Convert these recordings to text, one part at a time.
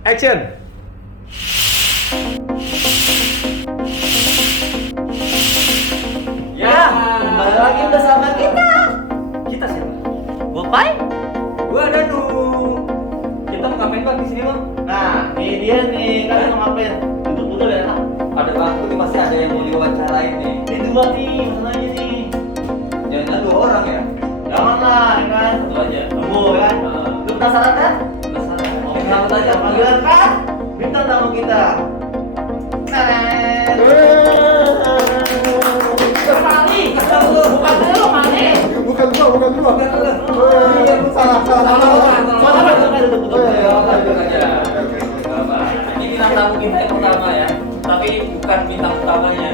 Action. Ya, kembali lagi bersama kita. Kita siapa? Gua Pai. Gua Danu. Kita mau ngapain bang di sini bang? Nah, ini dia nih, kalian mau ngapain? Duduk dulu ya, Kak. Ada bangku nih, masih ada yang mau diwawancarain nih. Ini dua nih, masalahnya nih. Jangan 2 orang ya? Jangan lah, ya kan? Satu aja. Tunggu, kan? Lu penasaran kan? Penasaran. Oke, selamat aja. Panggilan kan? Bintang tamu kita. Keren. Mali, bukan lu, Mali. Bukan gua. Salah. Ini bintang tamu kita yang pertama ya, tapi bukan bintang utamanya.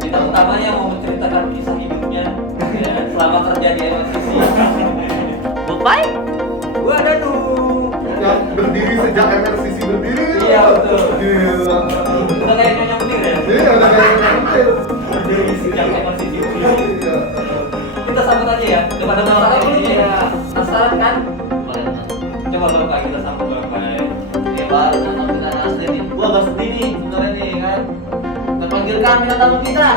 Bintang utamanya mau menceritakan kisah hidupnya ya, selama kerja di MRCC. Bupai? Gua Danu. Yang berdiri sejak MRCC berdiri. Iya, betul. Gila. Udah kayak nyonya Menir ya. Iya, udah kayak hampir. Berdiri sejak MRCC. Iya. Kita sambut aja ya. Daripada penasaran ini ya. Penasaran kan? Coba Bapak kita sambut Bapak. Ya baru nama kita asli nih. Gua gak sedih nih sebenarnya nih kan. Terpanggilkan bintang tamu kita.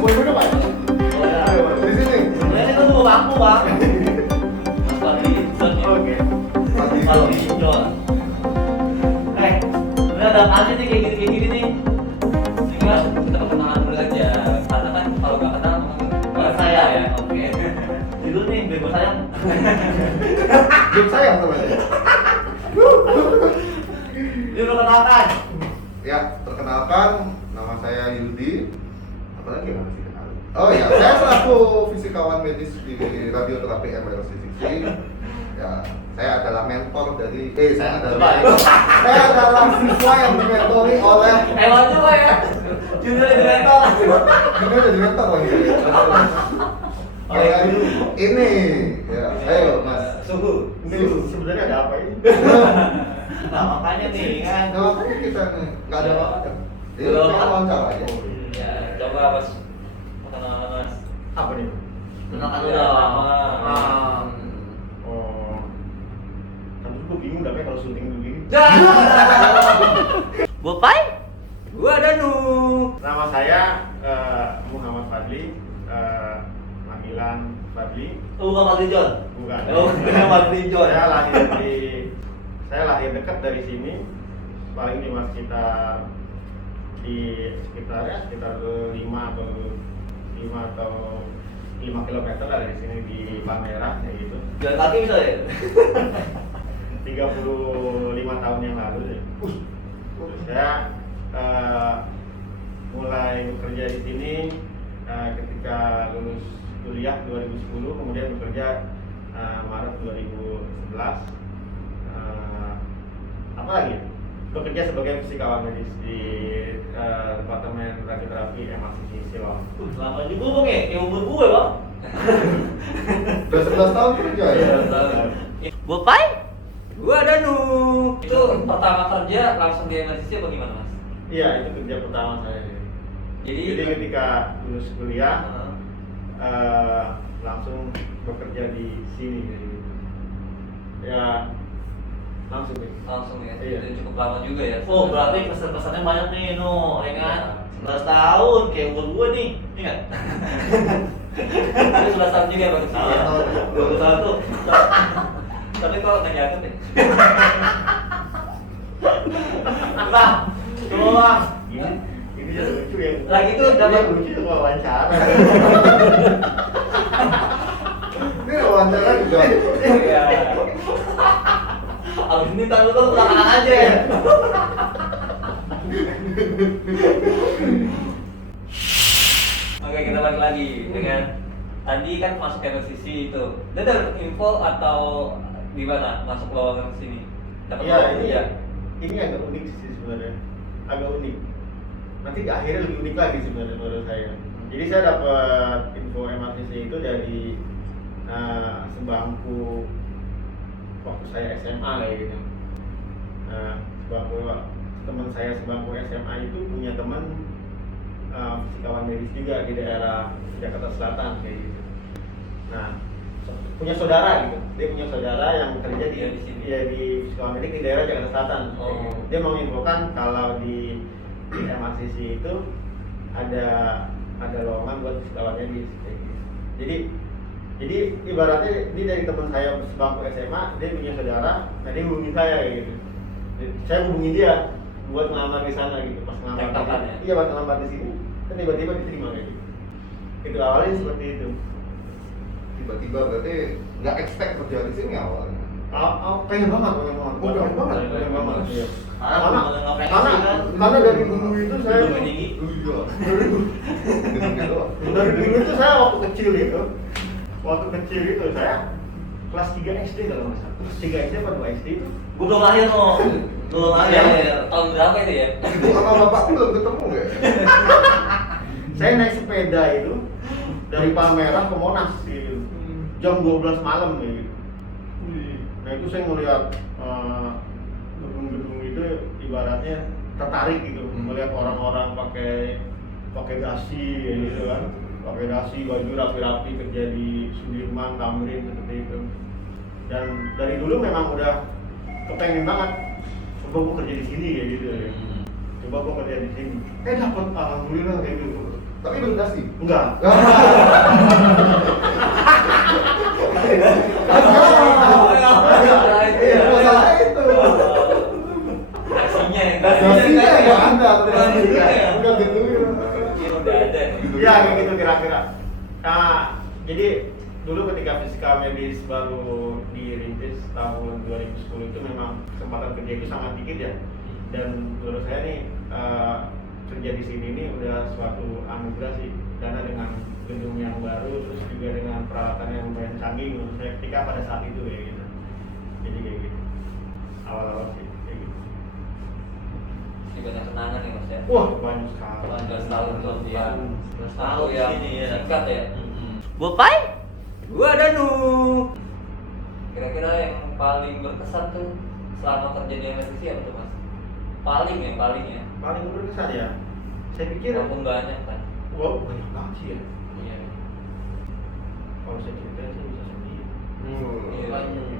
Boy, udah, Pak? Oh ya. Ayo, Pak. Di sini. Sebenarnya itu tuh bangku bang. Mas Fadli, John ya. Oke. Mati. Kalau pinjol. Ini ada apaan sih nih kayak gini nih? Ini kan kita perkenalan dulu aja. Karena kan kalau nggak kenal Bukan saya ya. Oke. Dulu nih, bego sayang. Belum sayang namanya. Ini udah kenalkan. Ya, perkenalkan nama saya Yudi. Apalagi yang harus dikenalin? Oh ya, saya selaku fisikawan medis di radioterapi MRCCC. Ya, saya adalah mentor dari saya adalah siswa yang dimentori oleh Emang juga ya. Junior di mentor. ini jadi mentor lagi. Kayak ini ya, ayo Mas. Suhu. Ini sebenarnya ada apa ini? Nah makanya nih kan. Nah, makanya kita nih nggak ada apa-apa. Jadi Belum. kita wawancara aja. Ya, coba Mas. Perkenalan Mas. Apa nih? Kenalkan Iya, dulu. nama. Oh, kamu tuh bingung dah kalau syuting begini. Gua Pai. Gua Danu. Nama saya Muhammad Fadli, panggilan Fadli. Bukan Mati John. Bukan. Oh, bukan Mati John. Saya lahir dekat dari sini, paling di sekitar sekitar 5 kilometer lah dari sini di Palmerah kayak gitu. Jalan kaki bisa ya? 35 tahun yang lalu ya. Saya mulai bekerja di sini ketika lulus kuliah 2010, kemudian bekerja Maret 2011. Apa lagi? Bekerja sebagai fisikawan medis di Departemen Radioterapi MRCC Silom. Lama juga bang ya? Kayak umur gue bang. Udah 11 tahun kerja ya? Gua Pai. Gua Danu. Itu pertama kerja langsung di MRCC apa gimana Mas? Iya, itu kerja pertama saya. Jadi Ketika lulus kuliah langsung bekerja di sini jadi ya langsung nih. langsung ya. Iya. Itu cukup lama juga ya. Oh berarti pesan-pesannya banyak nih no, ya kan? 11 tahun kayak umur gue nih, ingat? Itu 11 tahun juga Bang. Salah tahun, 21. Tapi kok nggak nyatet ya? Bang, coba bang. Ini jadi lucu ya. Lagi tuh dapat- lucu tuh wawancara. Ini wawancara juga. Iya. Abis ini ntar lu tuh belakangan aja ya. Oke, kita balik lagi dengan tadi kan masuk ke MRCC itu. Dia dapat info atau gimana masuk lowongan ke sini? Dapat Iya, lowongan ini kerja? ini agak unik sih sebenarnya. Agak unik. Nanti akhirnya lebih unik lagi sebenarnya menurut saya. Jadi saya dapat info MRCC itu dari sebangku waktu saya SMA kayak gitu. Sebangku teman saya sebangku SMA itu teman fisikawan medis juga di daerah Jakarta Selatan kayak gitu. Nah, punya saudara gitu. Dia punya saudara yang kerja di di fisikawan medik di daerah Jakarta Selatan. Oh. Dia menginfokan kalau di MRCC itu ada lowongan buat fisikawan medis kayak gitu. Jadi ibaratnya ini dari teman saya sebangku SMA, dia punya saudara, nah dia hubungi saya kayak gitu. Saya hubungi dia buat ngelamar di sana gitu, pas ngelamar Cek-cekan ya? iya pas ngelamar di sini, kan tiba-tiba diterima kayak gitu. Itu awalnya seperti itu. Tiba-tiba berarti nggak expect kerja di sini awalnya. Pengen banget. Pengen banget. Iya. Karena dari dulu itu saya Iya. Gitu doang. dari dulu itu saya waktu kecil itu saya kelas 3 SD kalau nggak salah. Kelas 3 SD apa 2 SD itu? Gue belum lahir no. Belum lahir. Tahun berapa itu ya? Itu sama bapakku belum ketemu ya? Saya naik sepeda itu dari Palmerah ke Monas gitu. Jam 12 malam gitu. Nah itu saya ngeliat gedung-gedung itu ibaratnya tertarik gitu, melihat orang-orang pakai dasi gitu kan, pakai dasi, baju rapi-rapi kerja di Sudirman, Tamrin seperti itu. Dan dari dulu memang udah kepengen banget, coba gua kerja di sini ya gitu ya. Coba gua kerja di sini. Dapat alhamdulillah kayak gitu. Tapi belum kasih. Enggak. Masalah itu. Nasinya yang Nasinya nggak ada, Nasinya ya? udah gitu ya. Kira udah ada nih. Ya kayak gitu kira-kira. Nah, jadi dulu ketika fisika medis baru dirintis tahun 2010 itu memang kesempatan kerja itu sangat dikit ya. Dan menurut saya nih kerja di sini ini udah suatu anugerah sih, karena dengan gedung yang baru terus juga dengan peralatan yang lumayan canggih menurut saya ketika pada saat itu ya gitu. Jadi kayak gitu. Awal-awal sih kayak gitu. Ini banyak kenangan nih mas ya. Wah, banyak sekali. 18 tahun kemudian. 18 tahun yang ini ya. singkat ya. Bopai? Gua Danu. Kira-kira yang paling berkesan tuh selama kerja di MSCC apa tuh mas? Paling ya. Paling berkesan ya. Saya pikir Walaupun banyak kan. wow, banyak banget sih ya. Iya. Kalau saya ceritain saya bisa sedih. Iya. Banyak.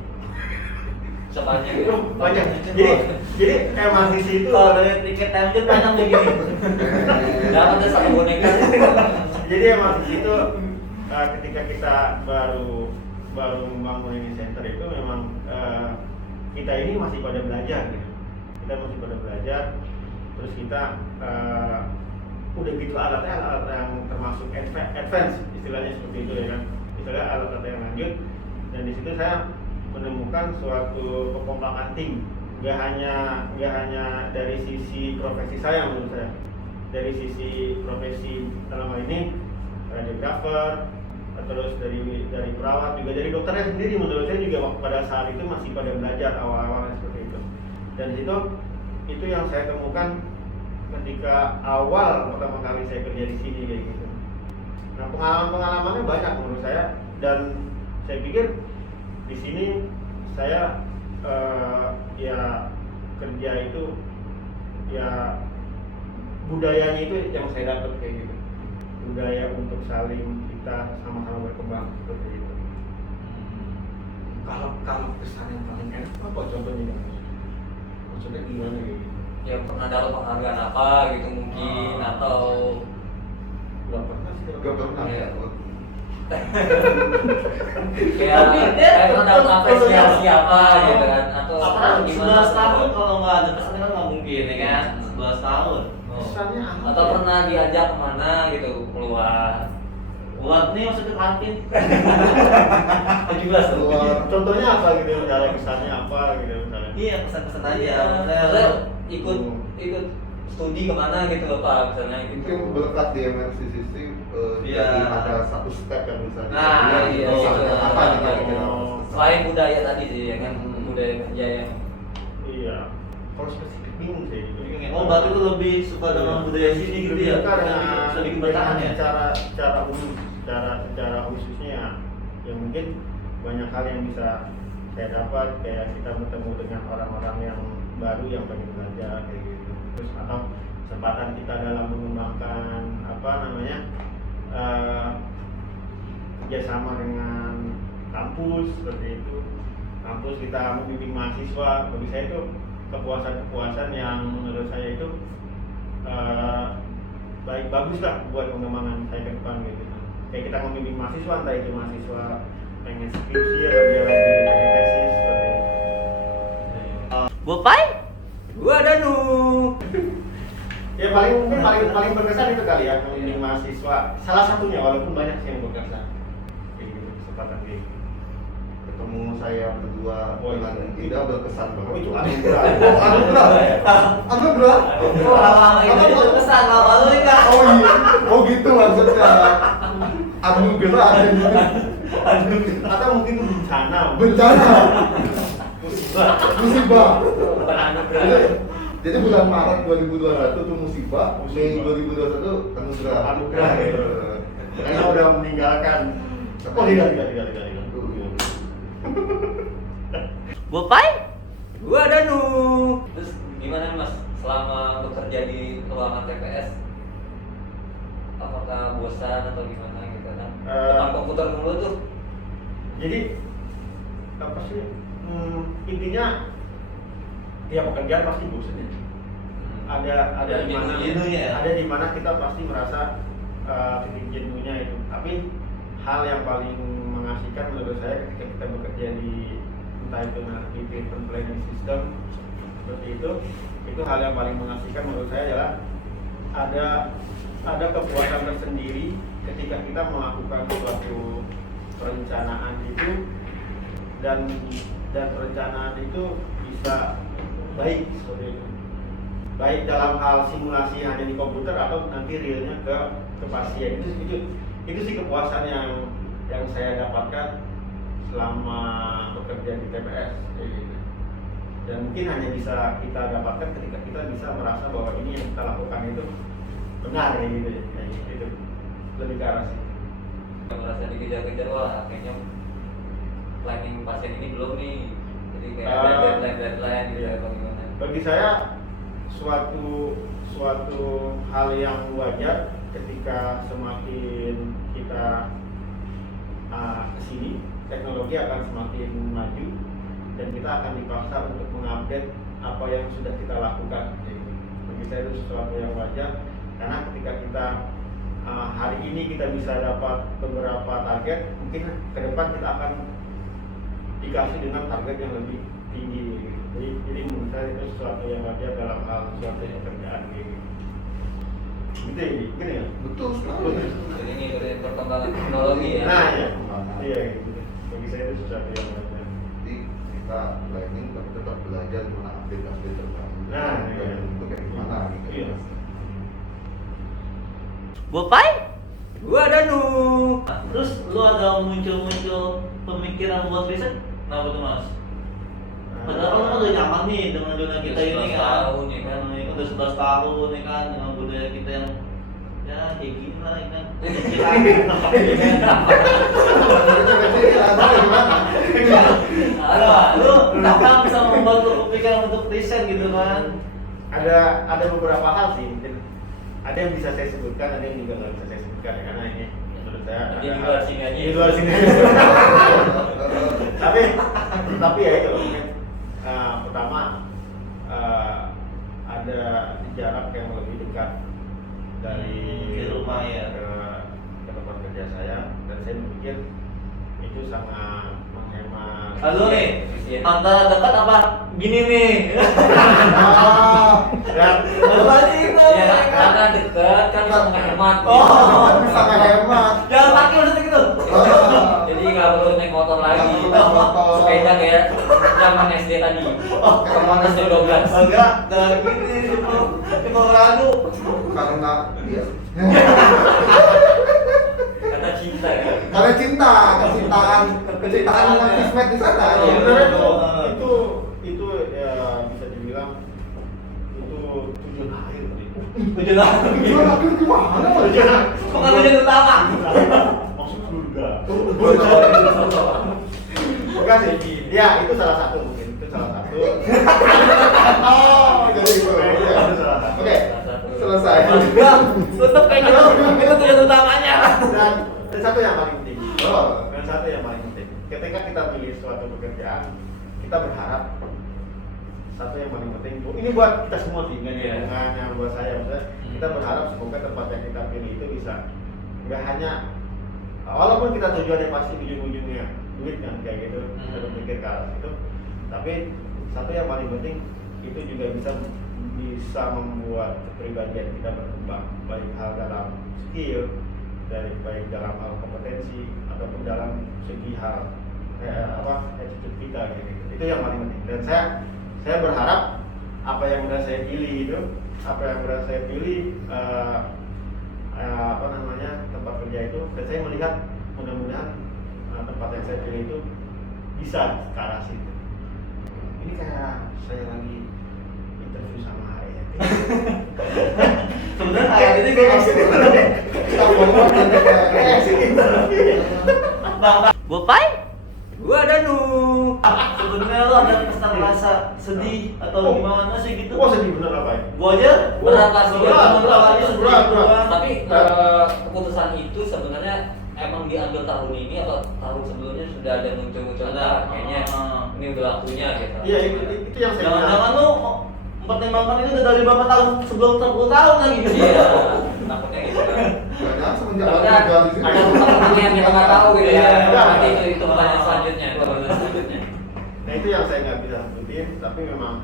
Sebanyak ya. Itu banyak. Jadi MRCC itu Kalau dari tiket tempat banyak begini. Dapat ada satu boneka. jadi MRCC itu ketika kita baru membangun ini center itu memang kita ini masih pada belajar gitu. Kita masih pada belajar, terus kita udah gitu alatnya alat yang termasuk advance istilahnya seperti itu ya kan, istilahnya alat-alat yang lanjut. Dan di situ saya menemukan suatu kekompakan tim, nggak hanya dari sisi profesi saya menurut saya, dari sisi profesi dalam hal ini radiografer, terus dari perawat, juga dari dokternya sendiri. Menurut saya juga pada saat itu masih pada belajar awal-awalnya seperti itu. Dan di situ itu yang saya temukan ketika awal pertama kali saya kerja di sini kayak gitu. Nah, pengalamannya banyak menurut saya, dan saya pikir di sini saya ya kerja itu ya budayanya itu yang saya dapat kayak gitu, budaya untuk saling kita sama-sama berkembang seperti itu. Kalau kesan yang paling enak apa contohnya kan? Maksudnya gimana gitu? Ya pernah dapat penghargaan apa gitu mungkin atau Gak pernah sih. Gak pernah ya. kayak pernah dapat apresiasi apa gitu kan atau Apa gimana 11 tahun kalau nggak ada kesannya kan nggak mungkin ya kan. 11 tahun. Kesannya apa? atau pernah diajak kemana gitu keluar Buat nih masuk ke kantin. 17 tuh. Keluar. Contohnya apa gitu? Misalnya kesannya apa gitu misalnya? Iya pesan-pesan aja. Iya, maksudnya ikut studi kemana gitu loh pak misalnya gitu. Mungkin berkat di MRCCC Iya. jadi ada satu step yang bisa Nah, iya, misalnya iya. apa nih kira-kira? Selain budaya tadi sih ya kan budaya kerja yang Iya. Kalau spesifik bingung sih. Oh berarti lu lebih suka dengan budaya sini gitu ya? Karena Lebih bertahan ya? Secara umum, secara khususnya ya mungkin banyak hal yang bisa saya dapat, kayak kita bertemu dengan orang-orang yang baru yang pengen belajar kayak gitu. Terus atau kesempatan kita kerjasama dengan kampus seperti itu. Kampus kita membimbing mahasiswa, bagi saya itu kepuasan yang menurut saya itu bagus lah buat pengembangan saya ke depan gitu. Kayak kita membimbing mahasiswa, entah itu mahasiswa pengen skripsi atau dia lagi pengen tesis seperti itu. Bopai? Gua Danu. Ya paling berkesan itu kali ya membimbing mahasiswa. Salah satunya walaupun banyak sih yang berkesan. Kayak gitu kesempatan kayak gitu. Ketemu saya berdua Oh, dengan Ida berkesan banget. Oh, itu anugerah. Oh, anugerah. Anugerah. Orang itu berkesan kalau lu enggak. Oh iya. Oh gitu maksudnya. Anugerah ada gitu. Atau mungkin bencana. Bencana. Musibah. Bukan anugerah. Jadi bulan Maret 2021 itu musibah, Mei 2021 anugerah. Anugerah gitu. Karena udah meninggalkan. Oh tidak. Bopai? Gua Danu. Terus gimana Mas selama bekerja di ruangan TPS? Apakah bosan atau gimana gitu kan? Depan komputer dulu tuh. Jadi apa sih? Intinya tiap pekerjaan pasti bosan ya. Ada Ya, di mana jenuhnya ya. ada di mana kita pasti merasa titik jenuhnya itu. Tapi hal yang paling mengasihkan menurut saya ketika kita bekerja di entah itu nanti treatment planning system seperti itu hal yang paling mengasihkan menurut saya adalah ada kepuasan tersendiri ketika kita melakukan suatu perencanaan itu dan perencanaan itu bisa baik seperti itu, baik dalam hal simulasi hanya di komputer atau nanti realnya ke pasien. Itu sih kepuasan yang saya dapatkan selama bekerja di TPS kayak gitu. Dan mungkin hanya bisa kita dapatkan ketika kita bisa merasa bahwa ini yang kita lakukan itu benar kayak gitu ya. Kayak gitu. Lebih ke arah sih. Merasa dikejar-kejar, wah kayaknya planning pasien ini belum nih. Jadi kayak ada deadline gitu ya bagaimana? Bagi saya suatu hal yang wajar ketika semakin kita kesini, teknologi akan semakin maju dan kita akan dipaksa untuk mengupdate apa yang sudah kita lakukan. Bagi saya itu sesuatu yang wajar karena ketika kita hari ini kita bisa dapat beberapa target, mungkin ke depan kita akan dikasih dengan target yang lebih tinggi. Jadi menurut saya itu sesuatu yang wajar dalam hal suatu pekerjaan gitu. Gitu ya? Betul sekali. Jadi ini dari perkembangan teknologi ya. Nah, ya. Iya gitu. Bagi saya itu sesuatu yang wajar. Jadi kita planning tapi tetap belajar gimana update terbaru. Nah, iya. Itu kayak gimana gitu. Iya. Bopai? Gua Danu. Terus lu ada muncul pemikiran buat riset? Kenapa tuh Mas? Padahal kan udah nyaman nih dengan dunia kita Udah ini 11 kan. tahun ya kan. Udah 11 tahun nih kan dengan budaya kita yang ya kayak gini lah ya kan. Lu kenapa bisa membuat lu kepikiran untuk riset gitu kan? Ada beberapa hal sih mungkin. Ada yang bisa saya sebutkan, ada yang juga nggak bisa saya sebutkan ya, karena ini menurut saya Jadi ada di luar hal- sini aja. Di luar sini. tapi ya itu mungkin pertama ada jarak yang lebih dekat dari Di rumah ya. ke tempat kerja saya dan saya berpikir itu sangat menghemat. Halo nih, antara dekat apa gini nih? Ya, Apa sih itu? Ya, karena dekat kan bisa menghemat. Oh, bisa ngehemat. Jalan kaki maksudnya gitu. Jadi nggak perlu naik motor lagi. Nggak perlu naik motor. Sepeda kayak zaman SD tadi. Zaman SD 12. Enggak gini cuma ragu. Karena iya. Kata cinta kan. Karena cinta, kecintaan dengan kismet di sana. Iya, sebenarnya betul. itu ya bisa dibilang itu tujuan akhir tadi. Tujuan apa? Tujuan akhir gimana? Tujuan Bukan tujuan utama. maksud surga. Bukan sih. Ya itu salah satu mungkin itu salah satu. Oh, jadi itu. Itu salah satu. Oke, selesai. Enggak, tetap kayak gitu. Itu tujuan utamanya. Dan satu yang paling penting. Betul. Dan satu yang paling penting, ketika kita pilih suatu pekerjaan, kita berharap satu yang paling penting bu, ini buat kita semua sih, nggak hanya buat saya, maksudnya kita berharap semoga tempat yang kita pilih itu bisa nggak hanya, walaupun kita tujuannya pasti ujung-ujungnya duit kan kayak gitu, kita berpikir ke arah itu, tapi satu yang paling penting itu juga bisa membuat kepribadian kita berkembang, baik hal dalam skill, baik dalam hal kompetensi ataupun dalam segi hal attitude kita gitu. Itu yang paling penting. Dan saya berharap apa yang udah saya pilih tempat kerja itu, dan saya melihat mudah-mudahan tempat yang saya pilih itu bisa ke arah situ. Ini kayak saya lagi interview sama HRD. Sebenarnya kayak ini kayak Kita ngomong nanti kayak Bopai? Gua Danu. Sebenarnya lo ada kesan rasa sedih atau gimana sih gitu? Kok sedih bener apa ya? Gua aja Berat pasti. Berat. Tapi keputusan itu sebenarnya emang diambil tahun ini atau tahun sebelumnya sudah ada muncul-muncul kayaknya ini udah waktunya gitu. Iya, itu yang saya Jangan-jangan lo mempertimbangkan itu udah dari beberapa tahun sebelum 10 tahun lagi gitu. Iya, takutnya gitu kan. Jangan semenjak Takutnya aku tinggal di sini. ada teman-teman yang kita nggak tahu gitu ya. Iya. Nanti itu pertanyaan selanjutnya. Pertanyaan selanjutnya. Nah itu yang saya nggak bisa sebutin, tapi memang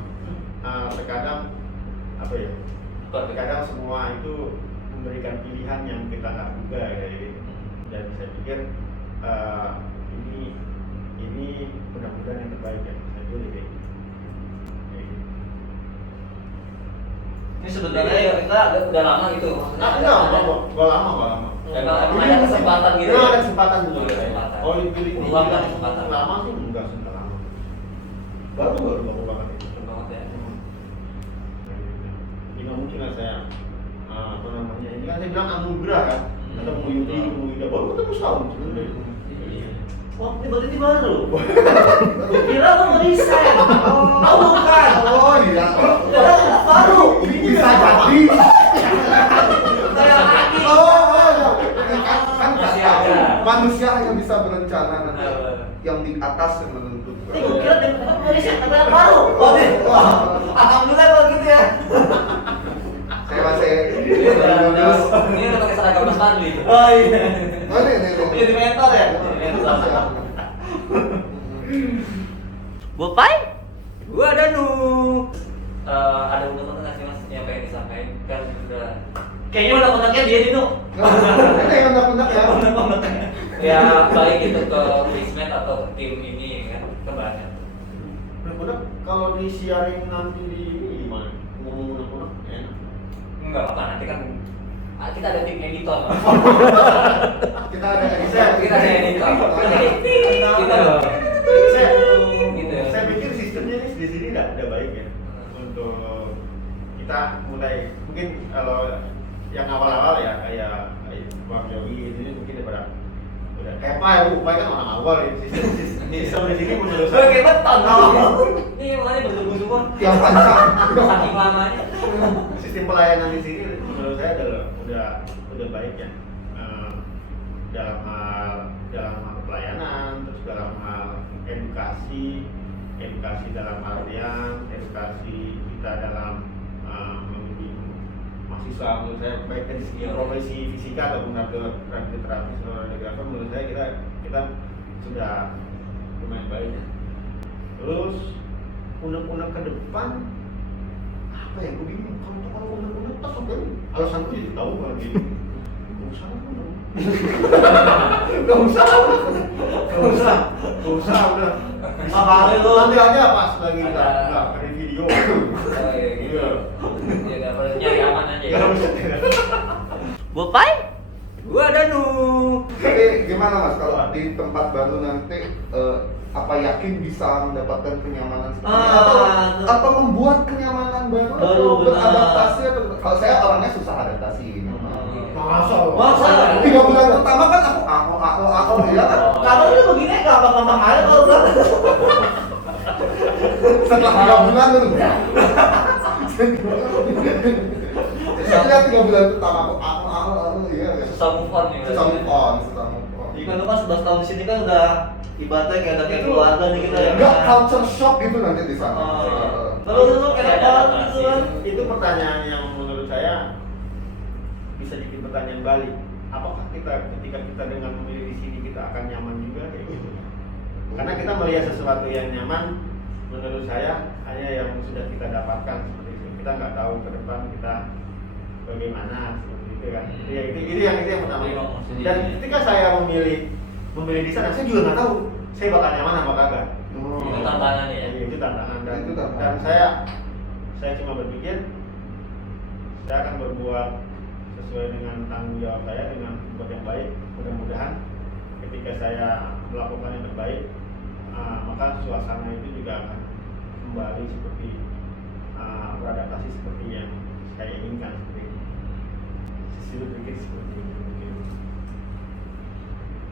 terkadang apa ya? Terkadang semua itu memberikan pilihan yang kita nggak duga ya. Dan saya pikir ini mudah-mudahan yang terbaik ya. Saya pilih kayak gitu. Ini sebenarnya ya kita Udah lama gitu. Enggak lama. Emang ada kesempatan gitu. Memang ya? ada kesempatan dulu. Ada kesempatan. Oh, dipilih Peluang dan kesempatan. lama sih enggak sudah lama. Baru banget itu. Betul banget ya. Ini nggak mungkin lah saya ini kan saya bilang anugerah kan, atau Yuda baru ketemu setahun sebenarnya. Wah, ini berarti di mana lo? Kira lo mau resign. Oh, bukan. Oh iya. Baru. Ini bisa jadi. Saya lagi. Oh, kan Masih ada. manusia hanya bisa berencana nanti. Yang di atas yang menentukan. Ini gue kira dia mau resign karena baru. Alhamdulillah kalau gitu ya. Saya masih Terus ini udah pakai seragam Mas Fadli. Oh iya. Oh ini. Jadi mentor ya. Bopai? Gua Danu. Ada undang-undang nggak sih Mas yang pengen disampaikan? Kan udah Kayaknya undang-undangnya dia nih tuh. Ini yang undang-undang ya. ya baik itu ke Wismet atau ke tim ini kan kebanyakan. Udah kalau disiarin nanti di mana? Ngomong enak. Enggak apa nanti kan kita ada tim editor. Kita ada Kita ada editor. Gitu. Saya pikir sistemnya ini di sini udah baik ya untuk kita mulai, mungkin kalau yang awal-awal ya kayak Bang Yogi ini mungkin udah kayak apa ya, Upaya kan orang awal ya sistem di sini menurut saya Kayak beton. Ini makanya bertumbuh semua. Yang panjang. Saking lamanya. sistem pelayanan di sini menurut saya udah baik ya. Dalam hal pelayanan, terus dalam hal edukasi dalam artian edukasi kita dalam membimbing mahasiswa, menurut saya baik dari segi profesi fisika ataupun radioterapi radiografer, menurut saya kita sudah lumayan baik ya. Terus undang-undang ke depan apa ya, gue bingung kalau undang-undang tak sampai alasan gue jadi tahu kalau gitu. Gak usah udah. Makanya lu Nanti aja pas lagi kita Ada. ada video. Oh iya gitu. Ya enggak perlu nyari aman aja. Gak usah. Bopai? Gua Danu. Jadi gimana Mas kalau di tempat baru nanti apa yakin bisa mendapatkan kenyamanan seperti ini? atau membuat kenyamanan baru atau Baru, benar. beradaptasi atau kalau saya orangnya susah adaptasi. Masa? 3 bulan pertama kan aku ya kan. Kalau lu begini gampang-gampang aja kalau gua. Setelah 3 bulan tuh. Setelah 3 bulan pertama aku iya. Susah move on nih. Susah move on. Jadi kan lu kan 11 tahun di sini kan udah ibaratnya kayak ada kayak keluarga nih kita ya. Nggak culture shock gitu nanti di sana. Kalau lu kenapa gitu kan? Itu pertanyaan yang menurut saya bisa jadi pertanyaan balik. Apakah kita ketika kita dengan memilih di sini kita akan nyaman juga kayak gitu? Karena kita melihat sesuatu yang nyaman, menurut saya hanya yang sudah kita dapatkan seperti itu. Kita nggak tahu ke depan kita bagaimana seperti itu kan. Itu yang pertama. Dan ketika saya memilih di sana, saya juga nggak tahu saya bakal nyaman apa kagak. Itu tantangannya ya. Itu tantangan Itu tantangan. dan saya cuma berpikir saya akan berbuat sesuai dengan tanggung jawab saya dengan berbuat yang baik. Mudah-mudahan ketika saya melakukan yang terbaik, maka suasana itu juga akan kembali seperti beradaptasi seperti yang saya inginkan seperti itu. Sisi berpikir seperti itu.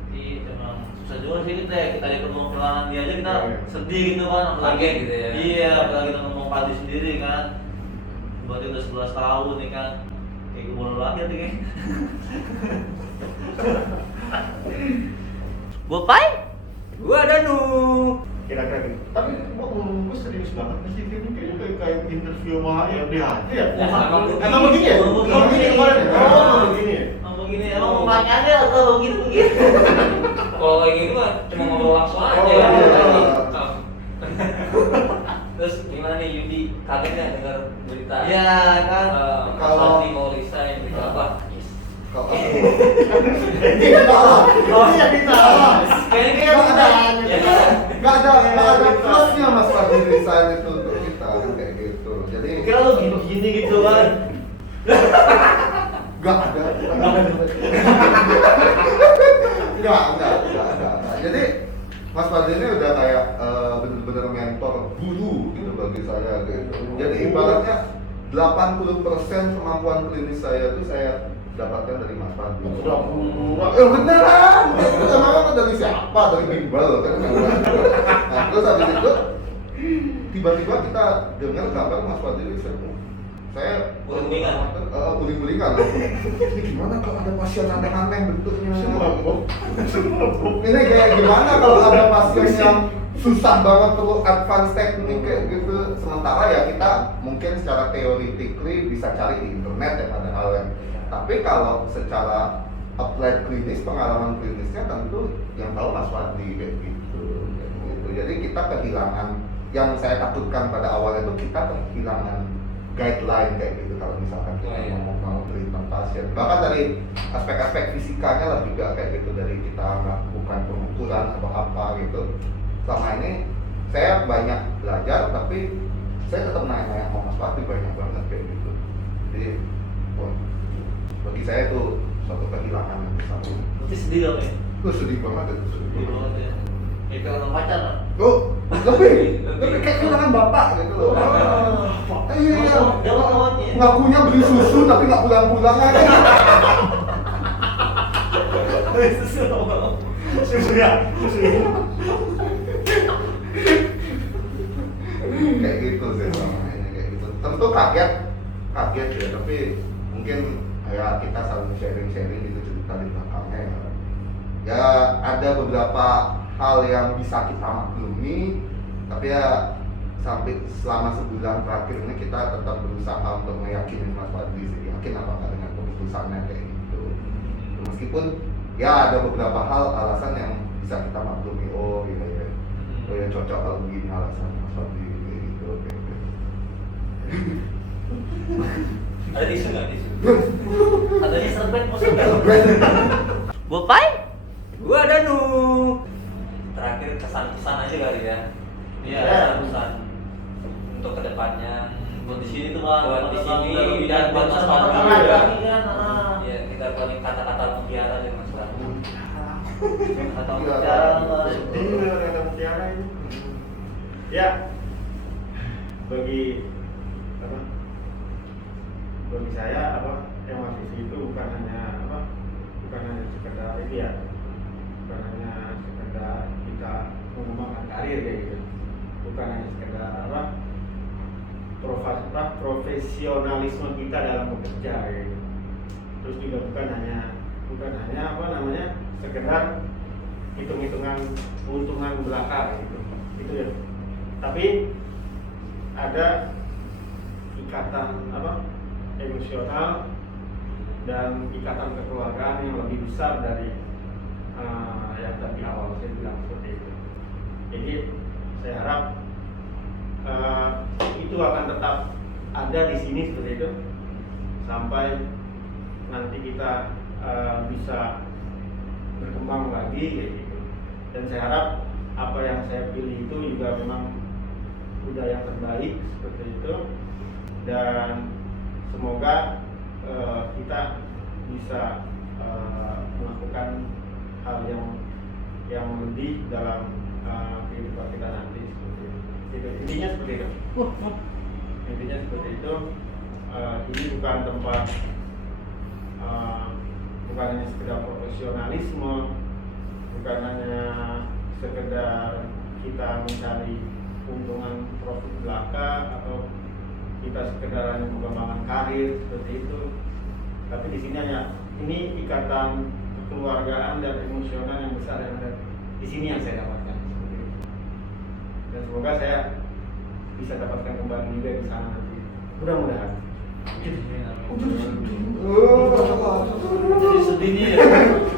Iya, emang susah juga sih kita lihat ngomong kehilangan dia aja kita Iya. sedih gitu kan, Kaget gitu ya. Iya, apalagi kita ngomong Padi sendiri kan. Berarti udah 11 tahun nih kan. Kayak gue baru lagi tuh kayak. Bopai? Gua Danu. Kira-kira gitu. Tapi gua ngomong serius banget sih ini kayaknya kayak interview sama LDH aja ya. Emang begini ya? Emang begini kemarin ya? Oh, begini ya? Emang begini, emang mau pertanyaannya atau begini-begini? Kalau kayak gitu mah cuma ngobrol langsung aja. Oh, iya. Terus gimana nih Yudi? Kaget nggak dengar berita? Iya kan. Kalau- Kalau mau resign berita apa? Yes. Kalau Ini salah. Oh, iya salah. Kayaknya nggak ada plusnya Mas Fadli resign itu untuk kita kan kayak gitu. Jadi kira lu gini gitu kan. nggak ada. Nggak. Jadi Mas Fadli ini udah kayak bener-bener mentor guru gitu bagi saya gitu. Jadi ibaratnya 80% kemampuan klinis saya itu saya dapatkan dari Mas Fadli. Beneran. Emang dari siapa? Dari bimbel kan. Nah, terus habis itu tiba-tiba kita dengar kabar Mas Fadli saya guling-gulingan. Ini gimana kalau ada pasien aneh-aneh bentuknya? Ini kayak gimana kalau ada pasien yang susah banget perlu advance teknik kayak gitu. Sementara ya kita mungkin secara theoretically bisa cari di internet ya padahal ya. Tapi kalau secara applied klinis, pengalaman klinisnya tentu yang tahu Mas Fadli kayak gitu. Jadi kita kehilangan yang saya takutkan pada awal itu kita kehilangan guideline kayak gitu kalau misalkan kita mau treatment pasien. Bahkan dari aspek-aspek fisikanya lah juga kayak gitu, dari kita melakukan pengukuran atau apa gitu. Selama ini saya banyak belajar tapi saya tetap nanya sama Mas Fadli banyak banget kayak gitu. Jadi bagi saya itu suatu kehilangan yang besar. Berarti sedih dong ya? Itu sedih banget itu, sedih Sedih banget. banget ya. Kayak kehilangan pacar lah. Oh, lebih kayak kehilangan bapak gitu loh. Iya. Ngakunya beli susu tapi nggak pulang-pulang aja. Susu ya. Kayak gitu sih selama ini kayak gitu. Tentu kaget ya, tapi mungkin ya kita saling sharing gitu cerita di belakangnya ya. Ya ada beberapa hal yang bisa kita maklumi, tapi ya sampai selama sebulan terakhir ini kita tetap berusaha untuk meyakini Mas Fadli sih, yakin apakah dengan keputusannya kayak gitu. Meskipun ya ada beberapa hal alasan yang bisa kita maklumi, oh ya cocok kalau begini alasan Mas Fadli kayak gitu. Ada tisu nggak tisu? Adanya serbet mau serbet. Bopai? Gua Danu. Terakhir kesan-kesan aja kali ya. Iya. Kesan untuk kedepannya. Buat di sini tuh Bang. Buat di sini dan buat Mas Fadli juga. juga. Kan. Ya kita paling kata-kata mutiara aja Mas Fadli. Kata Iya, bicara Sedih banget kata mutiara ini. Ya, bagi saya yang masih itu bukan hanya sekedar ini ya, bukan hanya sekedar kita mengembangkan karir kayak gitu, bukan hanya sekedar profesionalisme kita dalam bekerja kayak gitu. Terus juga bukan hanya sekedar hitung-hitungan keuntungan belaka gitu. Itu ya. Tapi ada ikatan emosional dan ikatan kekeluargaan yang lebih besar dari yang tadi awal saya bilang seperti itu. Jadi saya harap itu akan tetap ada di sini seperti itu sampai nanti kita bisa berkembang lagi kayak gitu. Dan saya harap apa yang saya pilih itu juga memang udah yang terbaik seperti itu, dan semoga kita bisa melakukan hal yang lebih dalam kehidupan kita nanti seperti itu. Intinya seperti itu. Intinya seperti itu. Ini bukan tempat bukan hanya sekedar profesionalisme, bukan hanya sekedar kita mencari keuntungan profit belaka atau kita sekedar hanya pengembangan karir seperti itu. Tapi di sini hanya ini ikatan kekeluargaan dan emosional yang besar yang ada di sini yang saya dapatkan seperti itu. Dan semoga saya bisa dapatkan kembali juga di sana nanti. Mudah-mudahan. Jadi sedihnya ya.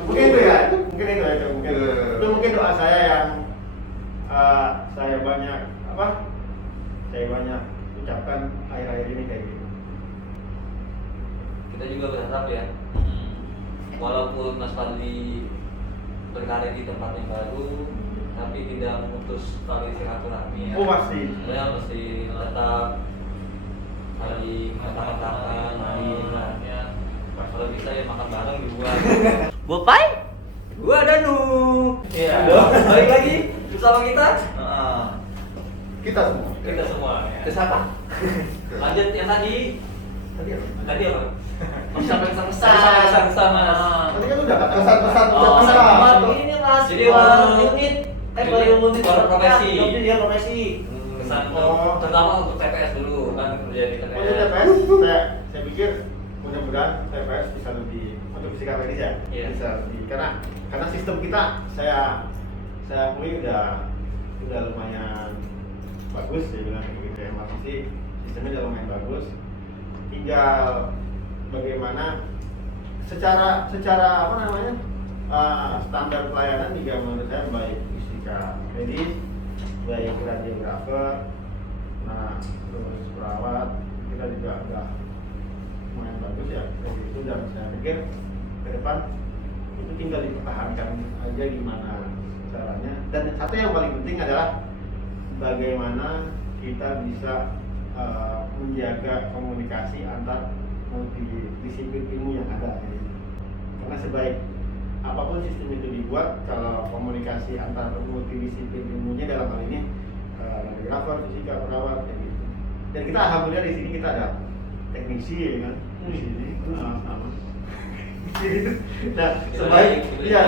Mungkin itu ya, mungkin doa saya yang saya banyak ucapkan akhir-akhir ini kayak gitu. Kita juga berharap ya, walaupun Mas Fadli berkarir di tempat yang baru, tapi tidak memutus tali silaturahmi ya. Oh pasti. Saya mesti tetap saling kata-kata, saling ya. Kalau bisa ya makan bareng di luar. Bopai? Gua Danu. Iya. Balik lagi bersama kita. Kita semua. Kita semua. Ya. Ke siapa? Lanjut yang tadi. Tadi apa? Sampai pesan-pesan Mas. Tadi kan udah pesan-pesan Ini Mas. Jadi Mas unit baru unit baru profesi. Jadi dia profesi. Kesan terutama untuk TPS dulu kan kerja di TPS. Untuk TPS, saya pikir mudah-mudahan TPS bisa lebih untuk fisika medis ya, Iya. bisa lebih karena sistem kita saya akui udah lumayan bagus, saya bilang kayak gitu ya, masih sistemnya udah lumayan bagus. Tinggal bagaimana secara standar pelayanan juga menurut saya baik fisika medis, baik radiografer, terus perawat kita juga udah lumayan bagus ya kayak gitu, dan saya pikir ke depan itu tinggal dipertahankan aja gimana caranya. Dan satu yang paling penting adalah bagaimana kita bisa menjaga komunikasi antar multidisiplin ilmu yang ada ya. Karena sebaik apapun sistem itu dibuat, kalau komunikasi antar multidisiplin ilmunya dalam hal ini radiografer, fisika, perawat kayak gitu. Dan kita alhamdulillah di sini kita ada teknisi ya kan di sini sama. Nah, sebaik iya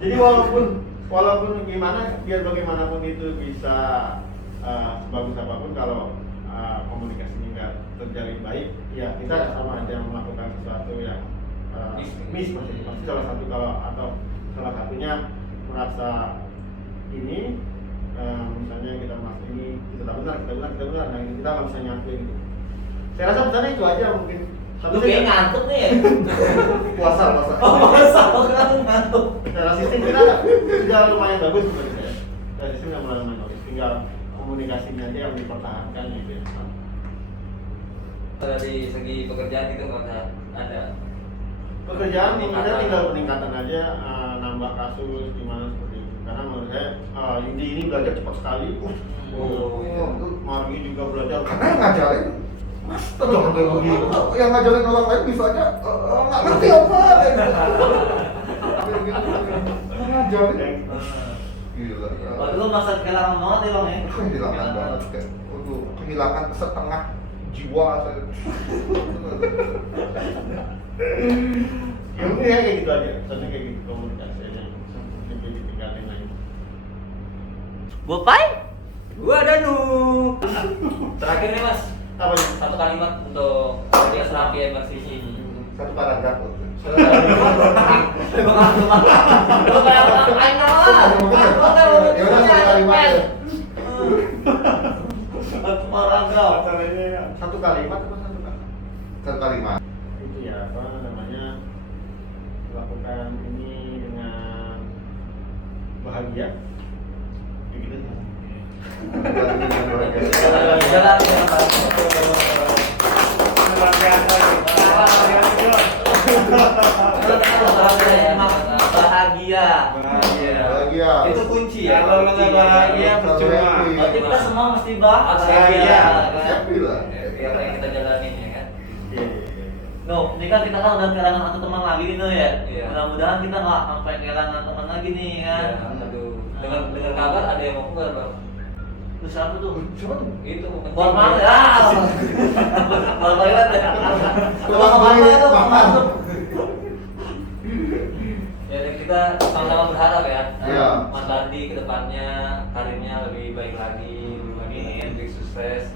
jadi walaupun gimana, biar bagaimanapun itu bisa sebagus apapun, kalau komunikasinya nggak terjalin baik, ya kita sama aja melakukan sesuatu yang miss pasti salah satu, atau salah satunya merasa ini misalnya kita merasa ini kita benar, nah ini kita nggak bisa nyampe gitu. Saya rasa pesannya itu aja mungkin. Lu kayak ngantuk nih ya? puasa. Ngantuk. Secara sistem kita sudah lumayan bagus menurut saya. Secara sistem sudah lumayan bagus. Tinggal komunikasinya aja yang dipertahankan gitu ya. Dari segi pekerjaan itu ada. Pekerjaan menurut saya tinggal peningkatan aja, nambah kasus gimana seperti itu. Karena menurut saya Yudi ini belajar cepat sekali. Margi juga belajar. Karena yang ngajarin master dong begitu. Yang ngajarin orang lain bisa aja nggak ngerti apa ngajarin. Gila. Waktu lu masa kehilangan banget ya Bang ya? Kehilangan banget kan. Kehilangan setengah jiwa saya. Ya mungkin ya kayak gitu aja. Soalnya kayak gitu komunikasi aja. Sampai ditinggalin lagi. Bopai? Gua Danu. Terakhir nih Mas. Apa nih? Satu kalimat untuk radioterapi MRCC. Satu paragraf. Lu kayak orang lain lah. kalimat apa satu kata? Satu kalimat. Itu ya apa namanya, melakukan ini dengan bahagia begitu ya. Jalan. Luar biasa Bahagia. Bahagia. Itu kunci ya. Kalau nggak bahagia percuma. Berarti kita semua mesti bahagia. Bahagia. Happy lah. Apa yang kita jalanin ya kan. Iya. No, ini kan kita kan udah kehilangan satu teman lagi nih, No ya. Iya. Mudah-mudahan kita nggak sampai kehilangan teman lagi nih kan. Ya, aduh. Dengar kabar ada yang mau keluar, Bang. Terus apa tuh? Siapa tuh? Itu penting. Buat mana ya? Buat mana ya? Keluar duit, makan. Ya, dan kita sama-sama berharap ya. Iya. Mas Andi ke depannya karirnya lebih baik lagi, lebih sukses.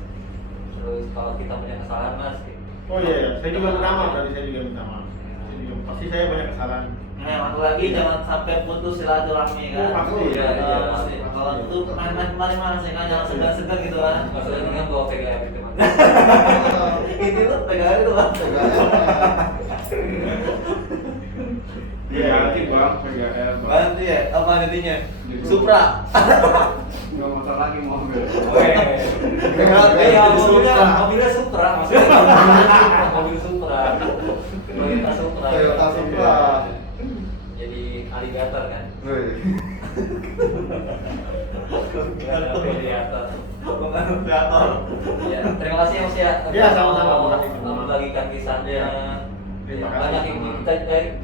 Terus kalau kita punya kesalahan, Mas. Oh iya, saya juga minta maaf tadi, saya juga minta maaf. Saya juga, pasti saya banyak kesalahan. Nah, yang satu lagi jangan sampai putus silaturahmi kan. Oh, pasti. Iya, iya. Pasti. Kalau itu main-main kemarin mana sih kan, jangan segan-segan gitu kan. Maksudnya ini kan bawa PGR gitu, Mas. Itu tuh pegangan itu kan. Iya. Ganti bang, PGR bang. Ganti ya, apa intinya? Jadi- Supra. Nggak masalah lagi mobil. Oke. Ya, mobilnya Supra, maksudnya mobil Supra. Toyota Supra. Toyota Supra. Jadi aligator kan. Wih. Aligator. Kreator. Ya, terima kasih Mas ya. Ya, sama-sama. Terima kasih. Membagikan kisahnya. Terima Ya, kasih. banyak ilmu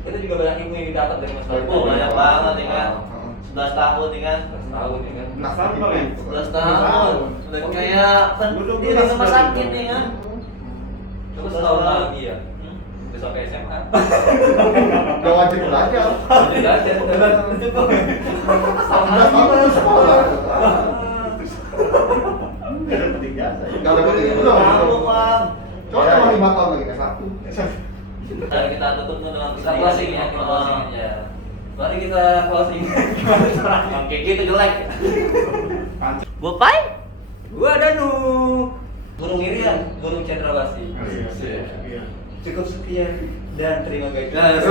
kita juga banyak ilmu yang didapat dari Mas Batu. Oh, banyak banget nih kan. 11 tahun nih kan. 11 tahun ya kan. Nah, Apa nih? 11 tahun. Udah kayak Duduk di rumah sakit nih kan. Terus tahun lagi ya. Udah sampai SMA. Gak wajib belajar. Jadi aja. Udah tahu sekolah. Nggak dapat ijazah ya. Gak dapat itu dong. Kamu bang. Coba cuma 5 tahun lagi S1. Nah, kita tutup dengan Kita closing ya, kita closing aja. Mari kita closing. Kayak gitu jelek. Bopai? Gua Danu. Burung Irian, burung cendrawasih. Iya. Cukup sekian dan terima kasih. Yes.